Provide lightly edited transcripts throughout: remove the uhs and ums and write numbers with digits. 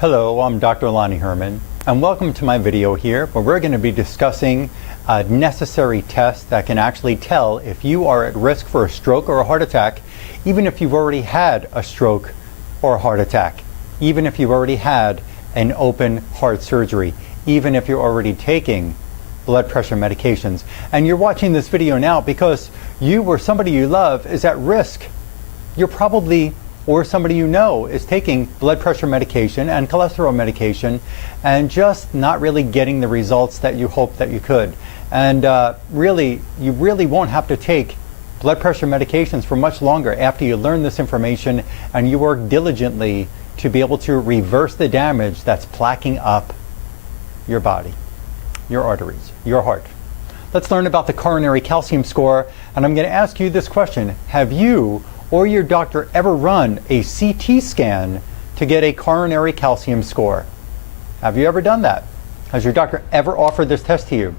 Hello, I'm Dr. Lonnie Herman, and welcome to my video here where we're going to be discussing a necessary test that can actually tell if you are at risk for a stroke or a heart attack, even if you've already had a stroke or a heart attack, even if you've already had an open heart surgery, even if you're already taking blood pressure medications. And you're watching this video now because you or somebody you love is at risk. You're probably, or somebody you know is taking blood pressure medication and cholesterol medication and just not really getting the results that you hoped that you could. And you really won't have to take blood pressure medications for much longer after you learn this information and you work diligently to be able to reverse the damage that's plaquing up your body, your arteries, your heart. Let's learn about the coronary calcium score, and I'm going to ask you this question. Have you or your doctor ever run a CT scan to get a coronary calcium score? Have you ever done that? Has your doctor ever offered this test to you?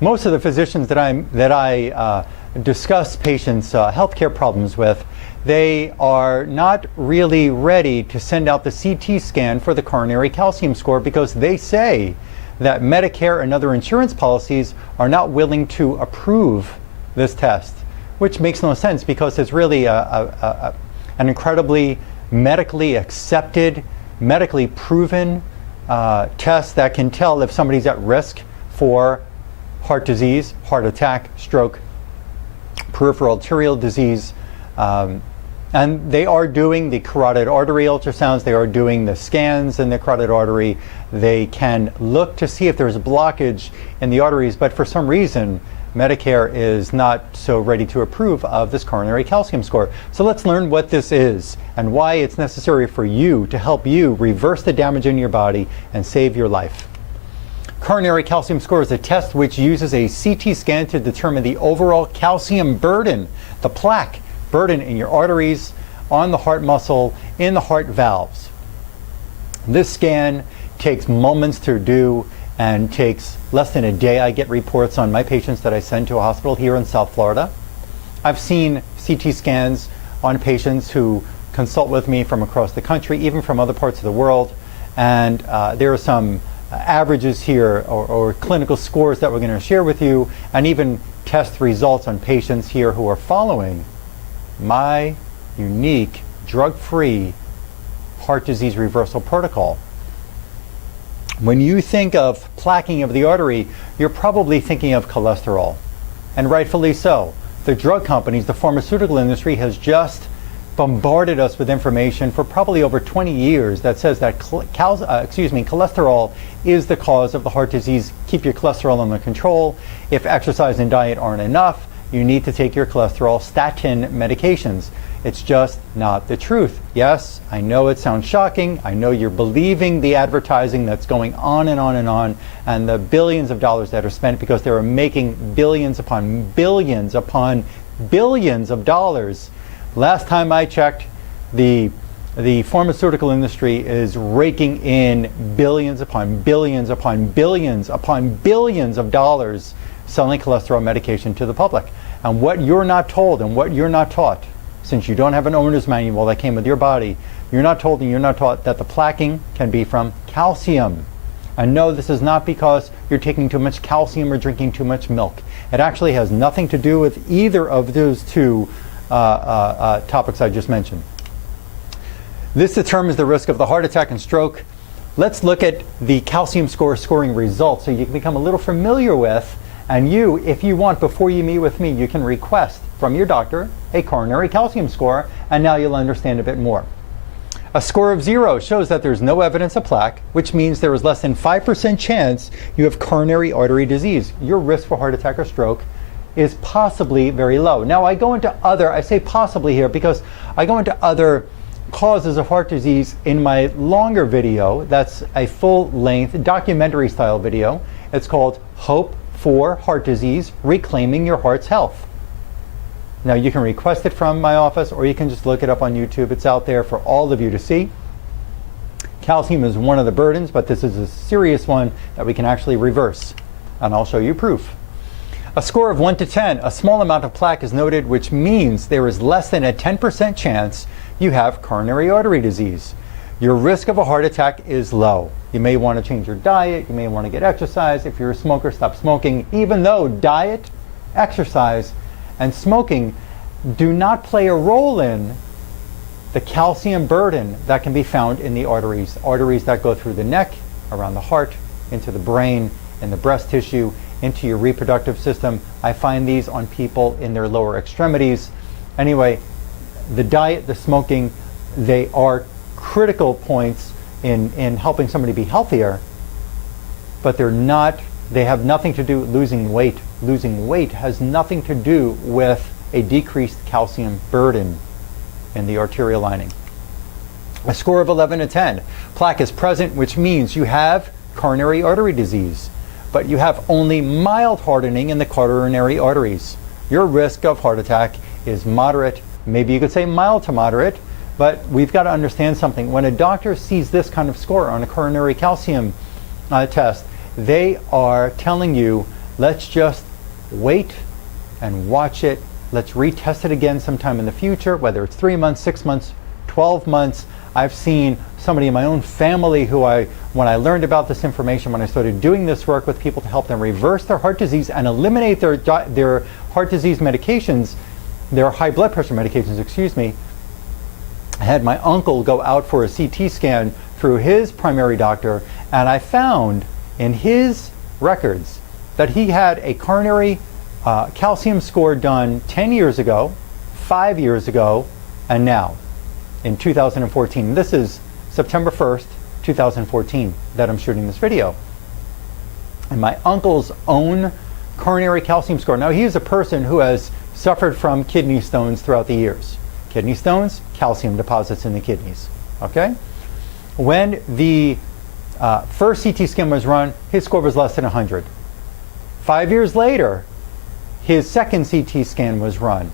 Most of the physicians that I discuss patients' healthcare problems with, they are not really ready to send out the CT scan for the coronary calcium score because they say that Medicare and other insurance policies are not willing to approve this test, which makes no sense because it's really an incredibly medically accepted, medically proven test that can tell if somebody's at risk for heart disease, heart attack, stroke, peripheral arterial disease. And they are doing the carotid artery ultrasounds, they are doing the scans in the carotid artery. They can look to see if there's a blockage in the arteries, but for some reason, Medicare is not so ready to approve of this coronary calcium score. So let's learn what this is and why it's necessary for you to help you reverse the damage in your body and save your life. Coronary calcium score is a test which uses a CT scan to determine the overall calcium burden, the plaque burden in your arteries, on the heart muscle, in the heart valves. This scan takes moments to do and takes less than a day. I get reports on my patients that I send to a hospital here in South Florida. I've seen CT scans on patients who consult with me from across the country, even from other parts of the world, and there are some averages here or clinical scores that we're going to share with you, and even test results on patients here who are following my unique drug-free heart disease reversal protocol. When you think of plaquing of the artery, you're probably thinking of cholesterol, and rightfully so. The drug companies, the pharmaceutical industry has just bombarded us with information for probably over 20 years that says that cholesterol is the cause of the heart disease. Keep your cholesterol under control. If exercise and diet aren't enough, you need to take your cholesterol statin medications. It's just not the truth. Yes, I know it sounds shocking. I know you're believing the advertising that's going on and on and on, and the billions of dollars that are spent because they are making billions upon billions of dollars. Last time I checked, the pharmaceutical industry is raking in billions upon billions upon billions upon billions of dollars selling cholesterol medication to the public. And what you're not told and what you're not taught, since you don't have an owner's manual that came with your body, you're not told and you're not taught that the plaquing can be from calcium. And no, this is not because you're taking too much calcium or drinking too much milk. It actually has nothing to do with either of those two topics I just mentioned. This determines the risk of the heart attack and stroke. Let's look at the calcium score scoring results so you can become a little familiar with, and you, if you want, before you meet with me, you can request from your doctor a coronary calcium score, and now you'll understand a bit more. A score of 0 shows that there's no evidence of plaque, which means there is less than 5% chance you have coronary artery disease. Your risk for heart attack or stroke is possibly very low. Now I say possibly here because I go into other causes of heart disease in my longer video. That's a full-length documentary style video. It's called Hope for Heart Disease, Reclaiming Your Heart's Health. Now you can request it from my office or you can just look it up on YouTube. It's out there for all of you to see. Calcium is one of the burdens, but this is a serious one that we can actually reverse, and I'll show you proof. A score of 1 to 10, a small amount of plaque is noted, which means there is less than a 10% chance you have coronary artery disease. your risk of a heart attack is low. You may want to change your diet, you may want to get exercise. If you're a smoker, stop smoking, even though diet, exercise, and smoking do not play a role in the calcium burden that can be found in the arteries. Arteries that go through the neck, around the heart, into the brain, in the breast tissue, into your reproductive system. I find these on people in their lower extremities. Anyway, the diet, the smoking, they are critical points in helping somebody be healthier, but they have nothing to do with losing weight. Losing weight has nothing to do with a decreased calcium burden in the arterial lining. A score of 11 to 10. Plaque is present, which means you have coronary artery disease, but you have only mild hardening in the coronary arteries. Your risk of heart attack is moderate, maybe you could say mild to moderate, but we've got to understand something. When a doctor sees this kind of score on a coronary calcium test, they are telling you, let's just wait and watch it. Let's retest it again sometime in the future, whether it's 3 months, 6 months, 12 months. I've seen somebody in my own family who when I learned about this information, when I started doing this work with people to help them reverse their heart disease and eliminate their heart disease medications, their high blood pressure medications, excuse me, I had my uncle go out for a CT scan through his primary doctor, and I found in his records that he had a coronary calcium score done 10 years ago, 5 years ago, and now in 2014. This is September 1st, 2014 that I'm shooting this video. And my uncle's own coronary calcium score. Now, he is a person who has suffered from kidney stones throughout the years. Kidney stones, calcium deposits in the kidneys. Okay? When the first CT scan was run, his score was less than 100. 5 years later, his second CT scan was run,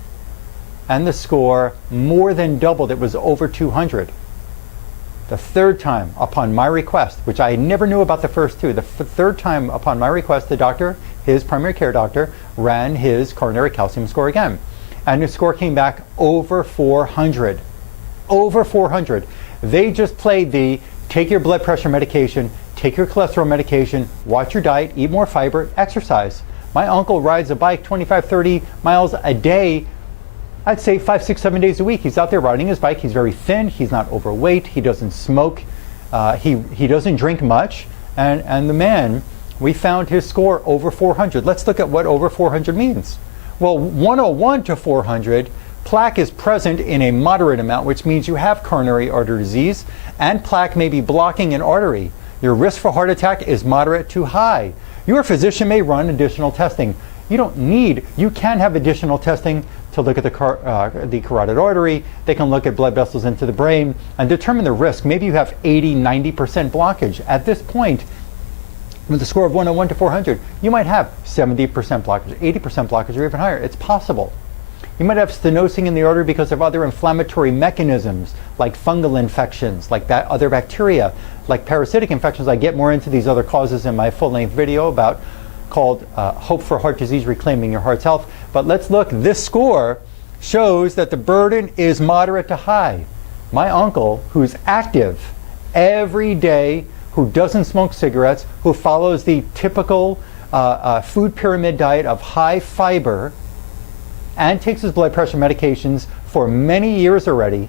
and the score more than doubled. It was over 200. The third time, upon my request, which I never knew about the first two, the third time upon my request, the doctor, his primary care doctor, ran his coronary calcium score again. And the score came back over 400. Over 400. They just played the take your blood pressure medication, take your cholesterol medication, watch your diet, eat more fiber, exercise. My uncle rides a bike 25, 30 miles a day. I'd say 5, 6, 7 days a week. He's out there riding his bike. He's very thin. He's not overweight. He doesn't smoke. He doesn't drink much. And the man, we found his score over 400. Let's look at what over 400 means. Well, 101 to 400, plaque is present in a moderate amount, which means you have coronary artery disease, and plaque may be blocking an artery. Your risk for heart attack is moderate to high. Your physician may run additional testing. You can have additional testing to look at the carotid artery. They can look at blood vessels into the brain and determine the risk. Maybe you have 80, 90% blockage. At this point, with a score of 101 to 400, you might have 70% blockage, 80% blockage, or even higher. It's possible. You might have stenosing in the artery because of other inflammatory mechanisms, like fungal infections, like other bacteria, like parasitic infections. I get more into these other causes in my full-length video called Hope for Heart Disease, Reclaiming Your Heart's Health. But let's look. This score shows that the burden is moderate to high. My uncle, who's active every day, who doesn't smoke cigarettes, who follows the typical food pyramid diet of high fiber, and takes his blood pressure medications for many years already.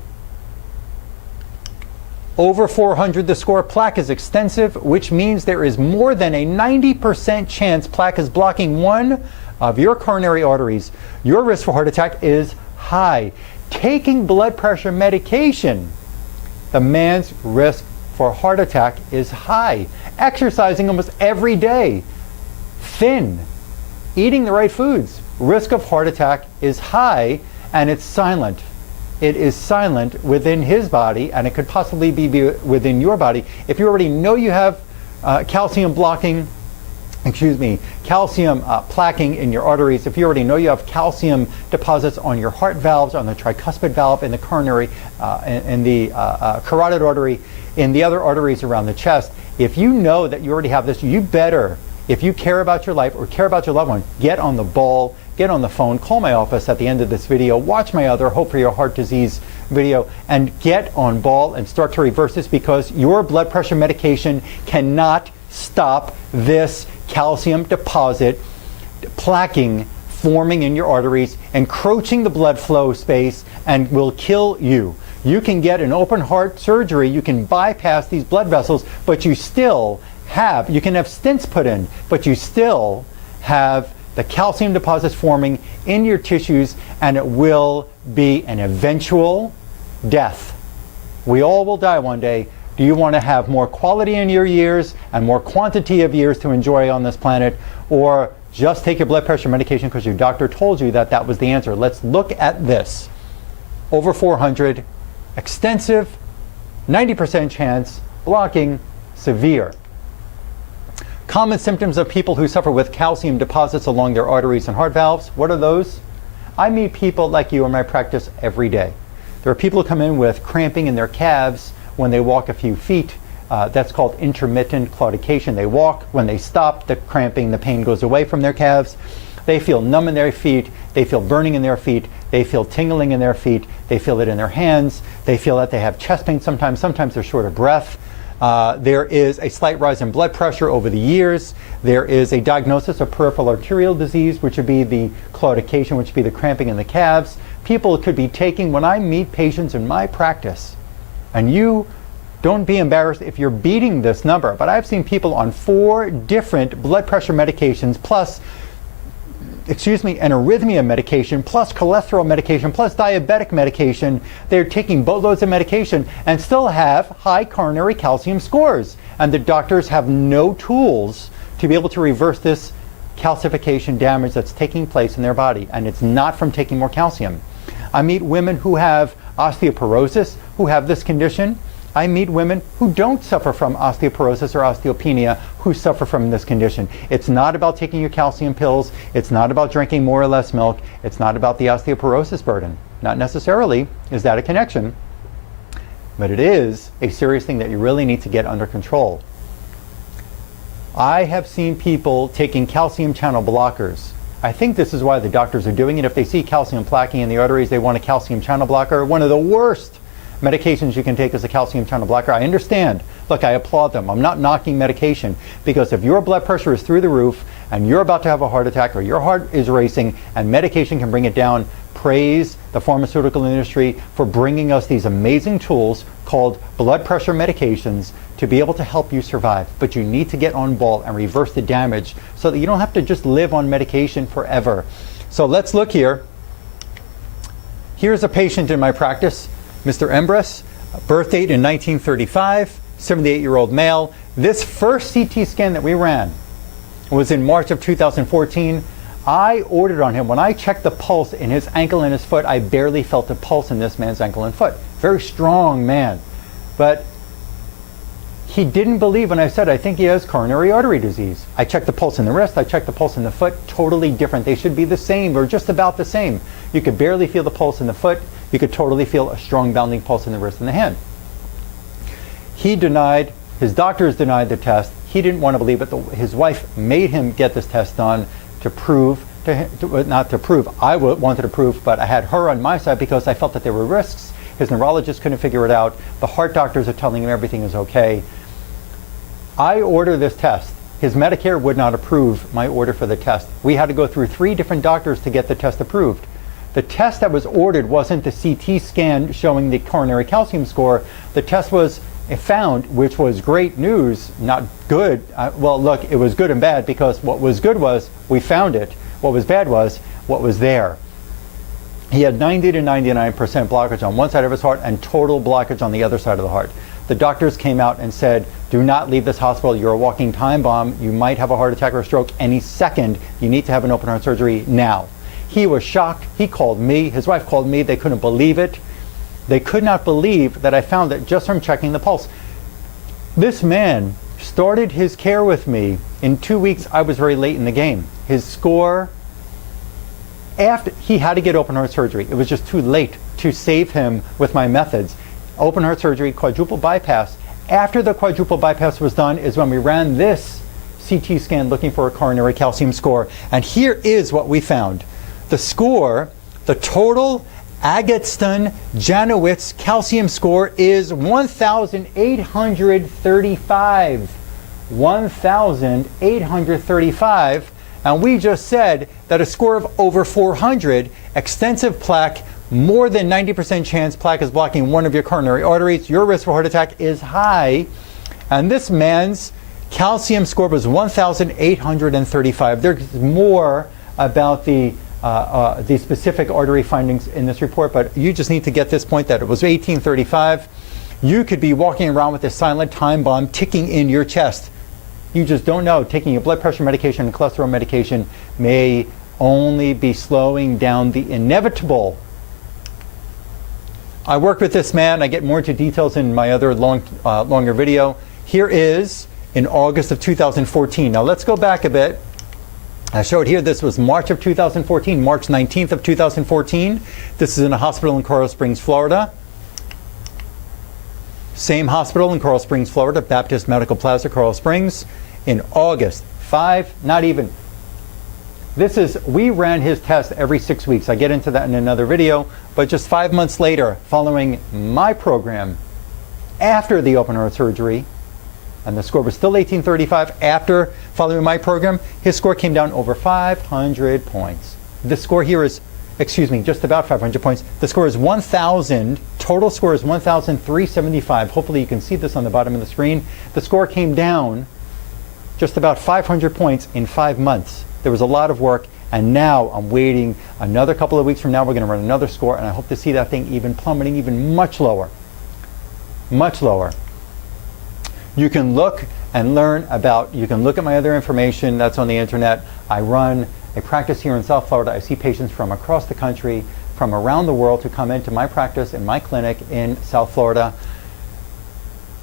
Over 400 the score. Plaque is extensive, which means there is more than a 90% chance plaque is blocking one of your coronary arteries. Your risk for heart attack is high. Taking blood pressure medication, the man's risk for heart attack is high. Exercising almost every day, thin, eating the right foods, risk of heart attack is high, and it's silent. It is silent within his body, and it could possibly be within your body. If you already know you have calcium plaquing in your arteries, if you already know you have calcium deposits on your heart valves, on the tricuspid valve, in the coronary, in the carotid artery, in the other arteries around the chest, if you know that you already have this, you better, if you care about your life or care about your loved one, get on the ball, get on the phone, call my office at the end of this video, watch my other Hope for Your Heart Disease video, and get on ball and start to reverse this, because your blood pressure medication cannot stop this calcium deposit plaquing, forming in your arteries, encroaching the blood flow space, and will kill you. You can get an open heart surgery, you can bypass these blood vessels, but you still have, you can have stents put in, but you still have the calcium deposits forming in your tissues, and it will be an eventual death. We all will die one day. Do you want to have more quality in your years and more quantity of years to enjoy on this planet, or just take your blood pressure medication because your doctor told you that that was the answer? Let's look at this. Over 400, extensive, 90% chance, blocking, severe. Common symptoms of people who suffer with calcium deposits along their arteries and heart valves. What are those? I meet people like you in my practice every day. There are people who come in with cramping in their calves when they walk a few feet. That's called intermittent claudication. They walk, when they stop, the cramping, the pain goes away from their calves. They feel numb in their feet, they feel burning in their feet, they feel tingling in their feet, they feel it in their hands, they feel that they have chest pain sometimes they're short of breath. There is a slight rise in blood pressure over the years. There is a diagnosis of peripheral arterial disease, which would be the claudication, which would be the cramping in the calves. People could be taking, when I meet patients in my practice, and you don't be embarrassed if you're beating this number, but I've seen people on 4 different blood pressure medications, plus, an arrhythmia medication, plus cholesterol medication, plus diabetic medication. They're taking boatloads of medication and still have high coronary calcium scores. And the doctors have no tools to be able to reverse this calcification damage that's taking place in their body. And it's not from taking more calcium. I meet women who have osteoporosis, who have this condition. I meet women who don't suffer from osteoporosis or osteopenia, who suffer from this condition. It's not about taking your calcium pills. It's not about drinking more or less milk. It's not about the osteoporosis burden. Not necessarily is that a connection, but it is a serious thing that you really need to get under control. I have seen people taking calcium channel blockers. I think this is why the doctors are doing it. If they see calcium plaquing in the arteries, they want a calcium channel blocker. One of the worst medications you can take is a calcium channel blocker. I understand. Look, I applaud them. I'm not knocking medication, because if your blood pressure is through the roof and you're about to have a heart attack or your heart is racing and medication can bring it down, praise the pharmaceutical industry for bringing us these amazing tools called blood pressure medications to be able to help you survive. But you need to get on ball and reverse the damage so that you don't have to just live on medication forever. So let's look here. Here's a patient in my practice, Mr. Embus, birth date in 1935, 78-year-old male. This first CT scan that we ran was in March of 2014. I ordered on him. When I checked the pulse in his ankle and his foot, I barely felt the pulse in this man's ankle and foot. Very strong man. But he didn't believe when I said, I think he has coronary artery disease. I checked the pulse in the wrist, I checked the pulse in the foot, totally different. They should be the same or just about the same. You could barely feel the pulse in the foot. You could totally feel a strong bounding pulse in the wrist and the hand. He denied, his doctors denied the test. He didn't want to believe it. His wife made him get this test done to prove, not to prove, I wanted to prove, but I had her on my side because I felt that there were risks. His neurologist couldn't figure it out. The heart doctors are telling him everything is okay. I ordered this test. His Medicare would not approve my order for the test. We had to go through 3 different doctors to get the test approved. The test that was ordered wasn't the CT scan showing the coronary calcium score. The test was found, which was great news, not good. Well, look, it was good and bad, because what was good was we found it. What was bad was what was there. He had 90 to 99% blockage on one side of his heart and total blockage on the other side of the heart. The doctors came out and said, do not leave this hospital. You're a walking time bomb. You might have a heart attack or a stroke any second. You need to have an open heart surgery now. He was shocked. He called me. His wife called me. They couldn't believe it. They could not believe that I found it just from checking the pulse. This man started his care with me. In 2 weeks, I was very late in the game. His score, after he had to get open heart surgery. It was just too late to save him with my methods. Open heart surgery, quadruple bypass. After the quadruple bypass was done is when we ran this CT scan looking for a coronary calcium score. And here is what we found. The score, the total Agatston-Janowitz calcium score is 1,835. 1,835. And we just said that a score of over 400, extensive plaque, more than 90% chance plaque is blocking one of your coronary arteries, your risk for heart attack is high. And this man's calcium score was 1,835. There's more about the specific artery findings in this report, but you just need to get this point that it was 1835. You could be walking around with a silent time bomb ticking in your chest. You just don't know. Taking a blood pressure medication and cholesterol medication may only be slowing down the inevitable. I worked with this man. I get more into details in my other longer video. Here is in August of 2014. Now let's go back a bit. I showed here this was March of 2014, March 19th of 2014. This is in a hospital in Coral Springs, Florida. Same hospital in Coral Springs, Florida, Baptist Medical Plaza, Coral Springs, in August. We ran his test every 6 weeks. I get into that in another video, but just 5 months later, following my program, after the open heart surgery, and the score was still 1835 after following my program, his score came down over 500 points. The score here is, just about 500 points. The score is 1,000. Total score is 1,375. Hopefully you can see this on the bottom of the screen. The score came down just about 500 points in 5 months. There was a lot of work, and now I'm waiting another couple of weeks from now. We're going to run another score, and I hope to see that thing even plummeting even much lower. Much lower. You can look and learn about, you can look at my other information that's on the internet. I run a practice here in South Florida. I see patients from across the country, from around the world, who come into my practice in my clinic in South Florida.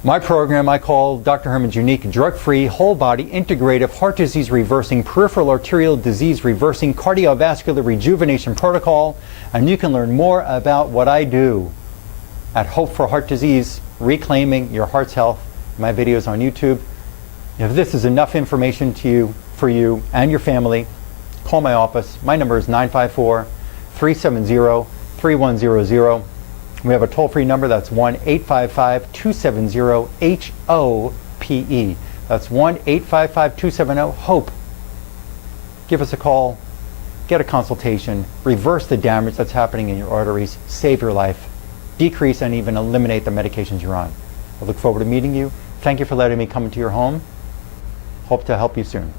My program I call Dr. Herman's Unique Drug-Free Whole Body Integrative Heart Disease Reversing Peripheral Arterial Disease Reversing Cardiovascular Rejuvenation Protocol. And you can learn more about what I do at Hope for Heart Disease, Reclaiming Your Heart's Health. My videos on YouTube. If this is enough information for you and your family, call my office. My number is 954-370-3100. We have a toll-free number. That's 1-855-270-HOPE. That's 1-855-270-HOPE. Give us a call. Get a consultation. Reverse the damage that's happening in your arteries. Save your life. Decrease and even eliminate the medications you're on. I look forward to meeting you. Thank you for letting me come into your home. Hope to help you soon.